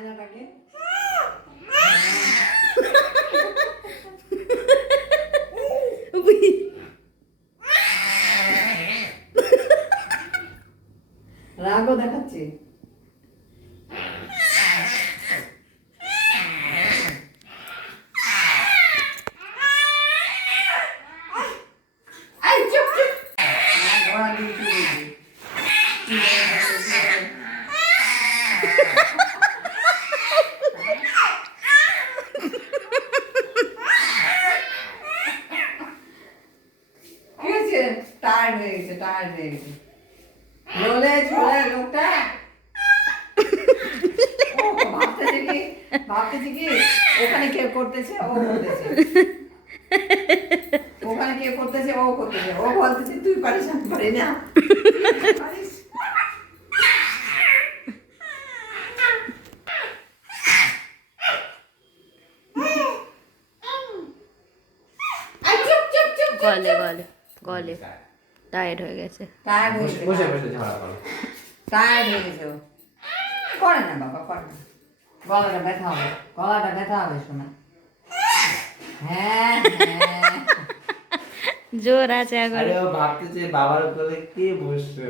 আয়নাটাকে রাগও দেখাচ্ছে। টায়ার্ড হয়ে গেছে লোলে ঝোলে লোকটা ভাবতেছি কি ওখানে কে করতেছে ও করতেছে, ওখানে কে করতেছে ও করতেছে, ও বলতেছে তুই পারিস আমি পারি না। গলে গলে গলে টায়ার্ড হয়ে গেছে। টায়ার্ড হয়ে বসে গেছে, বসে ঝাড়া করো। টায়ার্ড হয়ে গেছে ও। করে না বাবা করে না, গলাটা ব্যথা হবে, গলাটা ব্যথা হবে শোনা। হ্যাঁ হ্যাঁ জোর আছে এখন। আরে ও ভাবতেছে বাবার কোলে কে বসছে,